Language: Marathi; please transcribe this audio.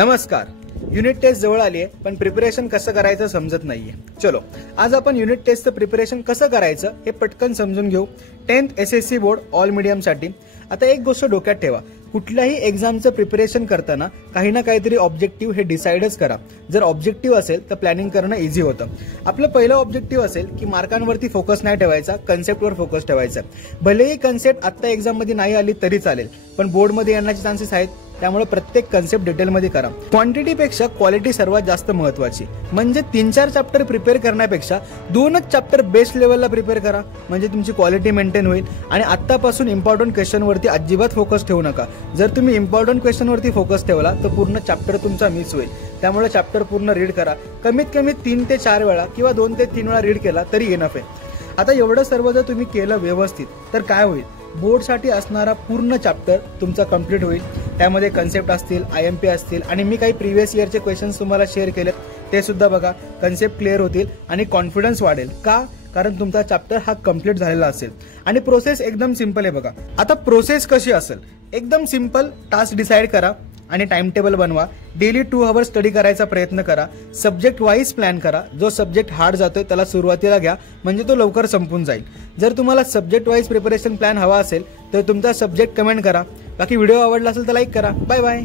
नमस्कार. युनिट टेस्ट जवळ आली आहे, पण प्रिपरेशन कसं करायचं समजत नाहीये. चलो, आज आपण युनिट टेस्टचं प्रिपरेशन कसं करायचं हे पटकन समजून घेऊ. 10th SSC board all medium साठी. आता एक गोष्ट डोक्यात ठेवा, कुठल्याही एक्झामचं प्रिपरेशन करताना काही ना काहीतरी ऑब्जेक्टिव्ह हे डिसाइडच करा. जर ऑब्जेक्टिव्ह असेल तर प्लॅनिंग करणं इझी होतं. आपलं पहिलं ऑब्जेक्टिव्ह असेल की मार्कांवरती फोकस नाही ठेवायचा, कन्सेप्टवर फोकस ठेवायचा. भलेही कन्सेप्ट आत्ता एक्झाम मध्ये नाही आली तरी चालेल, पण बोर्डमध्ये येण्याचे चान्सेस आहेत, त्यामुळे प्रत्येक कन्सेप्ट डिटेलमध्ये करा. क्वांटिटीपेक्षा क्वालिटी सर्वात जास्त महत्वाची. म्हणजे 3-4 चॅप्टर प्रिपेअर करण्यापेक्षा 2च चॅप्टर बेस्ट लेवलला प्रिपेअर करा, म्हणजे तुमची क्वालिटी मेंटेन होईल. आणि आत्तापासून इम्पॉर्टंट क्वेश्चनवरती अजिबात फोकस ठेवू नका. जर तुम्ही इम्पॉर्टंट क्वेश्चनवरती फोकस ठेवला तर पूर्ण चॅप्टर तुमचा मिस होईल. त्यामुळे चॅप्टर पूर्ण रीड करा. कमीत कमी 3 ते 4 वेळा किंवा 2 ते 3 वेळा रीड केला तरी इनफ आहे. आता एवढं सर्व जर तुम्ही केलं व्यवस्थित तर काय होईल, बोर्डसाठी असणारा पूर्ण चॅप्टर तुमचा कंप्लीट होईल. त्यामध्ये कन्सेप्ट असतील, IMP असतील, आणि मी काही प्रिव्हियस इयरचे क्वेश्चन्स तुम्हाला शेअर केलेत ते सुद्धा बघा. कन्सेप्ट क्लिअर होतील आणि कॉन्फिडन्स वाढेल. का? कारण तुमचा चॅप्टर हा कंप्लीट झालेला असेल. आणि प्रोसेस एकदम सिंपल आहे बघा. आता प्रोसेस कशी असेल? एकदम सिंपल. टास्क डिसाईड करा आणि टाइम टेबल बनवा. डेली 2 आवर्स स्टडी करायचा प्रयत्न करा. सब्जेक्ट वाईज प्लॅन करा. जो सब्जेक्ट हार्ड जातोय त्याला सुरुवातीला घ्या, म्हणजे तो लवकर संपून जाईल. जर तुम्हाला सब्जेक्ट वाईज प्रिपरेशन प्लॅन हवा असेल तर तुमचा सब्जेक्ट कमेंट करा. बाकी व्हिडिओ आवडला असेल तर लाईक करा. Bye bye.